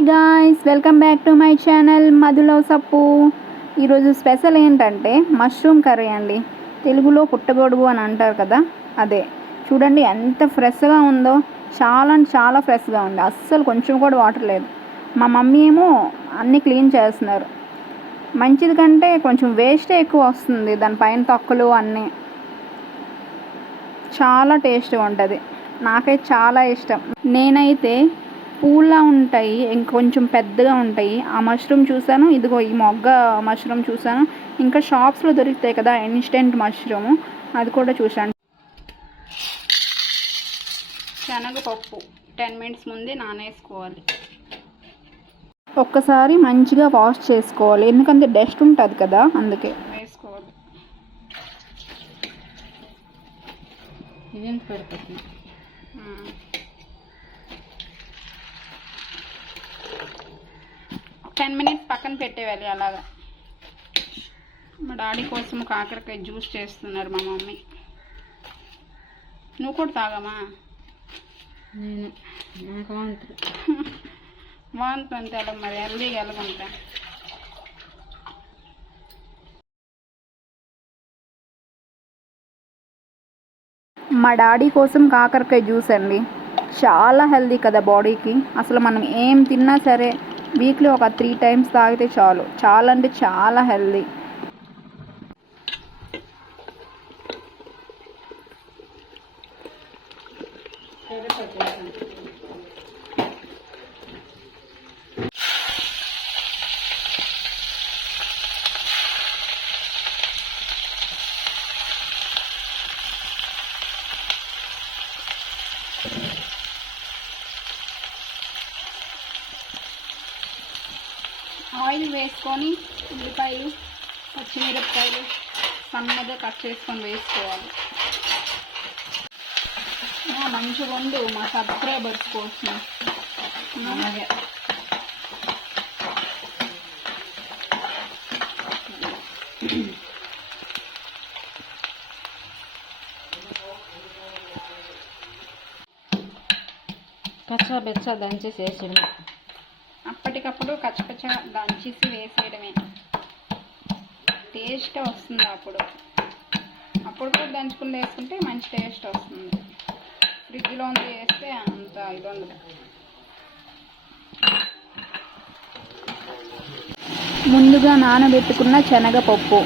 Hi guys, welcome back to my channel మధులో సప్పు. ఈరోజు స్పెషల్ ఏంటంటే మష్రూమ్ కర్రీ అండి. తెలుగులో పుట్టగొడుగు అని అంటారు కదా, అదే. చూడండి ఎంత ఫ్రెష్గా ఉందో, చాలా అంటే చాలా ఫ్రెష్గా ఉంది. అస్సలు కొంచెం కూడా వాటర్ లేదు. మా మమ్మీ ఏమో అన్నీ క్లీన్ చేస్తున్నారు. మంచిది కంటే కొంచెం వేస్టే ఎక్కువ వస్తుంది, దానిపైన తొక్కలు అన్నీ. చాలా టేస్ట్గా ఉంటుంది, నాకైతే చాలా ఇష్టం. నేనైతే పూల్లా ఉంటాయి, ఇంకొంచెం పెద్దగా ఉంటాయి ఆ మష్రూమ్ చూసాను. ఇదిగో ఈ మొగ్గ మష్రూమ్ చూసాను. ఇంకా షాప్స్లో దొరుకుతాయి కదా ఇన్స్టెంట్ మష్రూమ్, అది కూడా చూసాను. శనగపప్పు 10 minutes ముందే నానేసుకోవాలి. ఒక్కసారి మంచిగా వాష్ చేసుకోవాలి, ఎందుకంటే డస్ట్ ఉంటుంది కదా, అందుకే వేసుకోవాలి. ఇదేంటి పెడుతుంది? 10 minutes పక్కన పెట్టేయాలి అలాగా. మా డాడీ కోసం కాకరకాయ జ్యూస్ చేస్తున్నారు మా మమ్మీ. నువ్వు కూడా తాగమా? నాకు వాంతి అంతే, అలా మరి హెల్దీగా ఎలాగుంటా. మా డాడీ కోసం కాకరకాయ జ్యూస్ అండి. చాలా హెల్దీ కదా బాడీకి. అసలు మనం ఏం తిన్నా సరే వీక్లీ ఒక 3 times తాగితే చాలు. చాలా అంటే చాలా హెల్దీ. ఆయిల్ వేసుకొని ఉల్లిపాయలు, పచ్చిమిరపకాయలు సన్నగా కట్ చేసుకొని వేసుకోవాలి. మంచి వండు మా సబ్స్క్రైబర్స్ కోసం. అలాగే కచ్చా బెచ్చా దంచేసి వేసేయడం. అప్పటికప్పుడు కచ్చపచ్చ దంచేసి వేసేయడమే, టేస్ట్ వస్తుంది. అప్పుడు కూడా దంచుకుని వేసుకుంటే మంచి టేస్ట్ వస్తుంది. ఫ్రిడ్జ్లో వేస్తే అంత ఇది ఉండదు. ముందుగా నానబెట్టుకున్న శనగపప్పు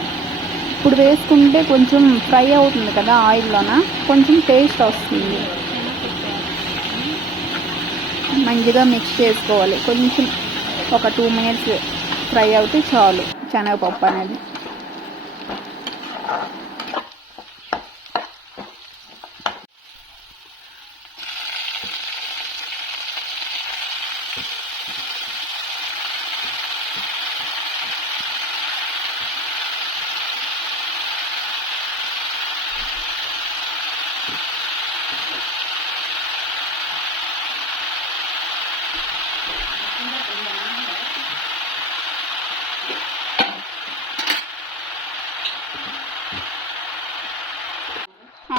ఇప్పుడు వేసుకుంటే కొంచెం ఫ్రై అవుతుంది కదా ఆయిల్లోన, కొంచెం టేస్ట్ వస్తుంది. మంచిగా మిక్స్ చేసుకోవాలి. కొంచెం ఒక 2 minutes ఫ్రై అవుతే చాలు శనగపప్పు అనేది.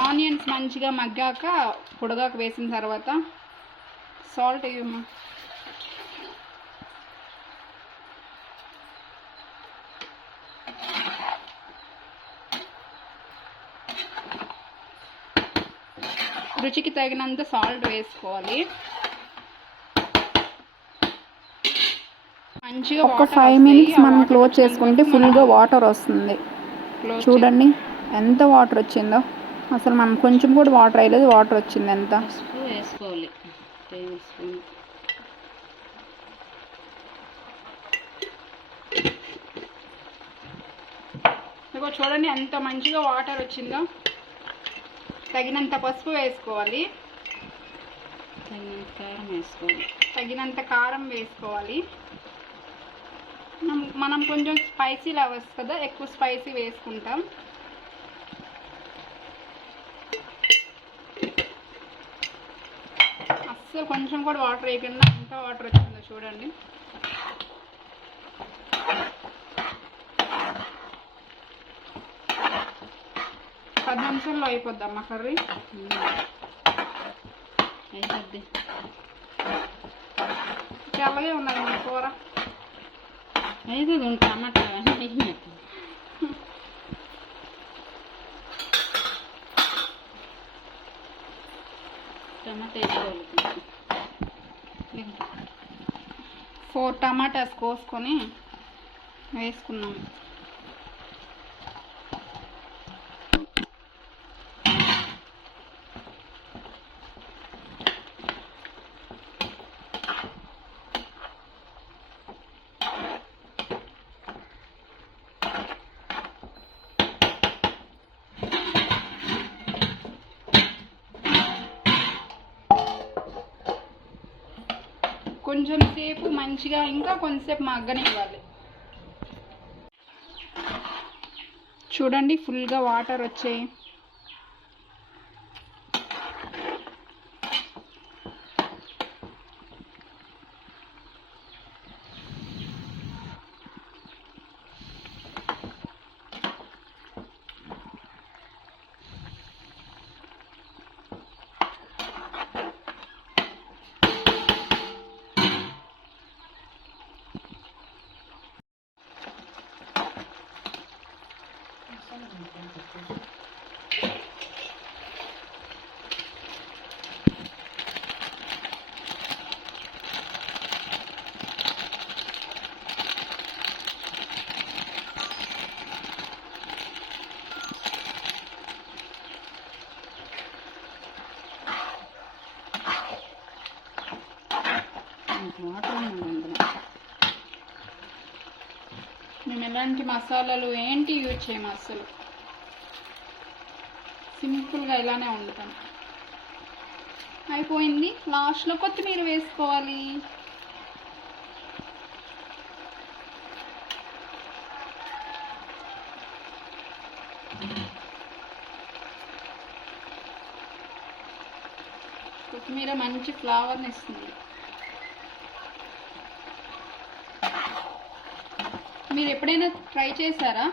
ఆనియన్స్ మంచిగా మగ్గాక పొడగాకు వేసిన తర్వాత సాల్ట్ వేయమ్మా. రుచికి తగినంత సాల్ట్ వేసుకోవాలి. మంచిగా ఒక 5 minutes మనం క్లోజ్ చేసుకుంటే ఫుల్గా వాటర్ వస్తుంది. చూడండి ఎంత వాటర్ వచ్చిందో. అసలు మనం కొంచెం కూడా వాటర్ వేయలేదు, వాటర్ వచ్చింది ఎంత. వేసుకోవాలి టేబుల్ స్పూన్. ఇదిగో చూడండి ఎంత మంచిగా వాటర్ వచ్చిందో. తగినంత పసుపు వేసుకోవాలి, తగినంత కారం వేసుకోవాలి. మనం కొంచెం స్పైసీ లవర్స్ కదా, ఎక్కువ స్పైసీ వేసుకుంటాం. అస్సలు కొంచెం కూడా వాటర్ వేయకుండా ఎంత వాటర్ వచ్చిందో చూడండి. పది నిమిషాల్లో అయిపోద్దమ్మా కర్రీ. అయిపోద్ది. తెల్లగే ఉన్నది మన కూర. అయితే టమాటా టమాటా వేసుకోవాలి. 4 టమాటాస్ కోసుకొని వేసుకున్నాము. కొంచెం సేపు మంచిగా ఇంకా కొంచెంసేపు మగ్గనివ్వాలి. చూడండి ఫుల్గా వాటర్ వచ్చాయి. వాటర్ అందులో మేము ఎలాంటి మసాలాలు ఏంటి యూజ్ చేయము, అసలు సింపుల్గా ఇలానే వండుతాం. అయిపోయింది. లాస్ట్లో కొత్తిమీర వేసుకోవాలి. కొత్తిమీర మంచి ఫ్లేవర్ని ఇస్తుంది. మీరు ఎప్పుడైనా ట్రై చేశారా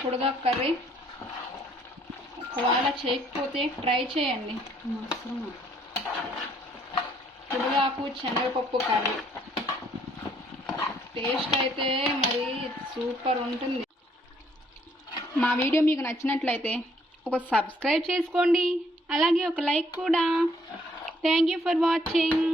పొడగాకు కర్రీ? ఒకవేళ చేయకపోతే ట్రై చేయండి. పొడగాకు శనగపప్పు కర్రీ టేస్ట్ అయితే మరి సూపర్ ఉంటుంది. మా వీడియో మీకు నచ్చినట్లయితే ఒక సబ్స్క్రైబ్ చేసుకోండి, అలాగే ఒక లైక్ కూడా. Thank you for watching.